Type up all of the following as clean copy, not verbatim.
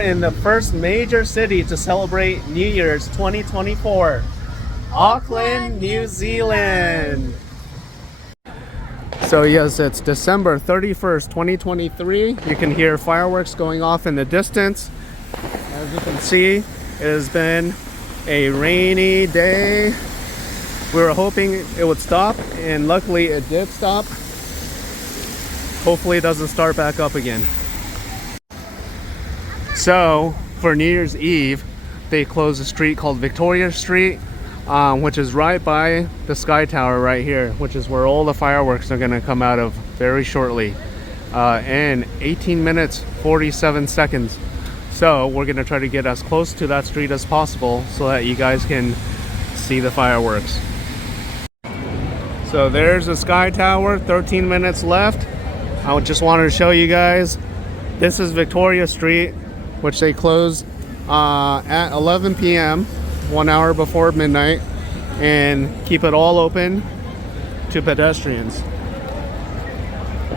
in the first major city to celebrate New Year's 2024, Auckland, New Zealand. So yes, it's December 31st, 2023. You can hear fireworks going off in the distance. As you can see, it has been a rainy day. We were hoping it would stop, and luckily it did stop. Hopefully it doesn't start back up again. So for New Year's Eve, they closed a street called Victoria Street, which is right by the Sky Tower right here, which is where all the fireworks are going to come out of very shortly, in 18 minutes 47 seconds. So we're going to try to get as close to that street as possible so that you guys can see the fireworks. So there's the Sky Tower, 13 minutes left. I just wanted to show you guys, this is Victoria Street, which they close at 11 p.m. 1 hour before midnight, and keep it all open to pedestrians.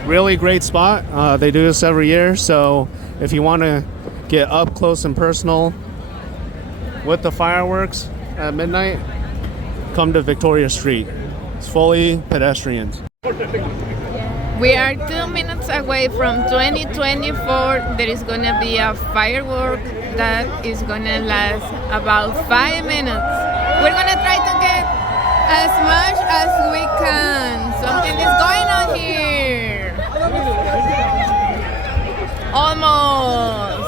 Really great spot. They do this every year, so if you want to get up close and personal with the fireworks at midnight, come to Victoria Street. It's fully pedestrians. We are 2 minutes away from 2024. There is going to be a firework that is going to last about 5 minutes. We're going to try to get as much as we can. Something is going on here. Almost.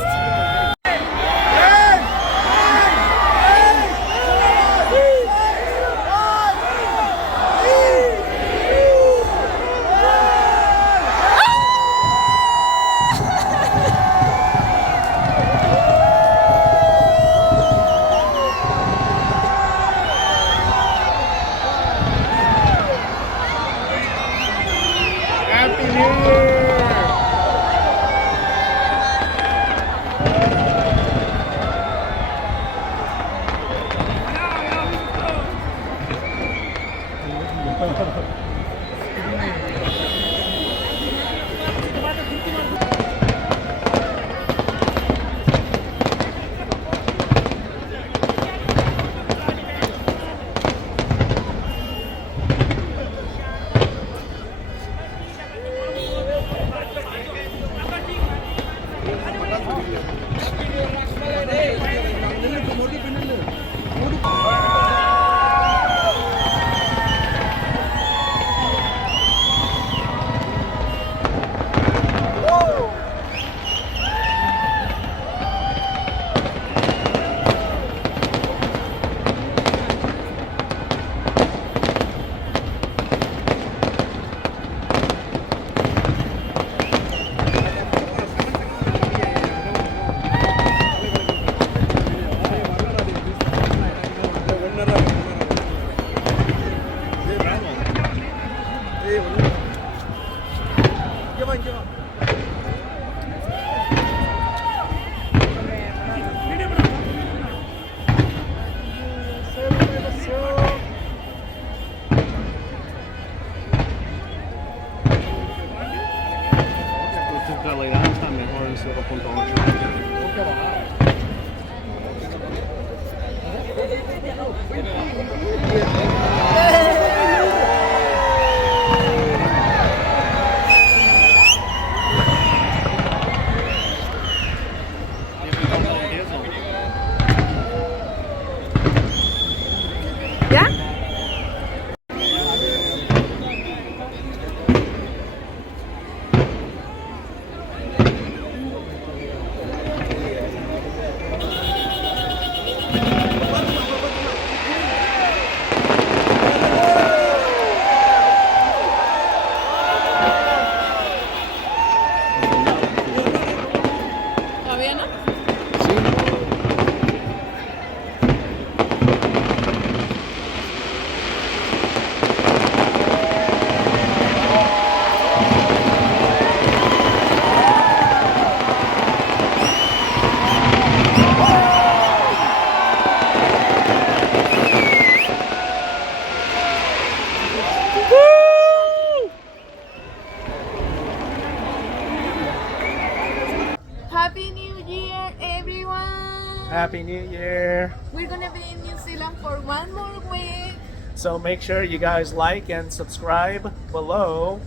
Happy New Year, everyone! Happy New Year. We're gonna be in New Zealand for 1 more week. So make sure you guys like and subscribe below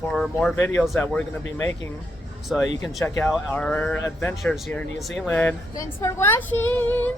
for more videos that we're going to be making, so you can check out our adventures here in New Zealand. Thanks for watching!